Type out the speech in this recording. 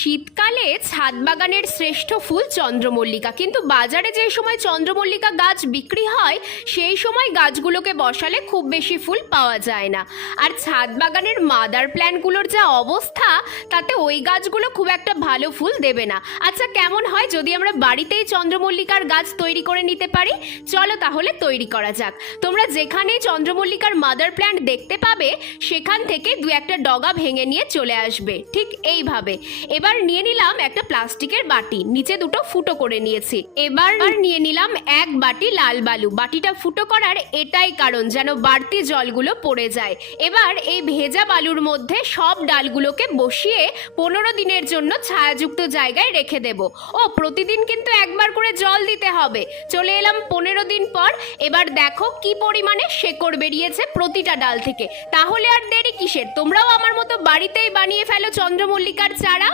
শীতকালে ছাদ বাগানের শ্রেষ্ঠ ফুল চন্দ্রমল্লিকা, কিন্তু বাজারে যে সময় চন্দ্রমল্লিকা গাছ বিক্রি হয় সেই সময় গাছগুলোকে বসালে খুব বেশি ফুল পাওয়া যায় না। আর ছাদ বাগানের মাদার প্ল্যান্টগুলোর যা অবস্থা, তাতে ওই গাছগুলো খুব একটা ভালো ফুল দেবে না। আচ্ছা, কেমন হয় যদি আমরা বাড়িতেই চন্দ্রমল্লিকার গাছ তৈরি করে নিতে পারি? চলো তাহলে তৈরি করা যাক। তোমরা যেখানেই চন্দ্রমল্লিকার মাদার প্ল্যান্ট দেখতে পাবে সেখান থেকে দু একটা ডগা ভেঙে নিয়ে চলে আসবে, ঠিক এইভাবে। এবার নিয়ে নিলাম একটা প্লাস্টিকের বাটি, নিচে দুটো ফুটো করে নিয়েছি। এবার নিয়ে নিলাম এক বাটি লাল বালু। বাটিটা ফুটো করার এটাই কারণ যেন বাড়তি জলগুলো পড়ে যায়। এবার এই ভেজা বালুর মধ্যে সব ডালগুলোকে বসিয়ে 15 দিনের জন্য ছায়াযুক্ত জায়গায় রেখে দেব। ও প্রতিদিন কিন্তু একবার করে জল দিতে হবে। চলে এলাম 15 দিন পর। এবার দেখো কি পরিমাণে শেকড় বেরিয়েছে প্রতিটা ডাল থেকে। তাহলে আর দেরি কিসের? তোমরাও আমার মতো বাড়িতেই বানিয়ে ফেলো চন্দ্রমল্লিকার চারা।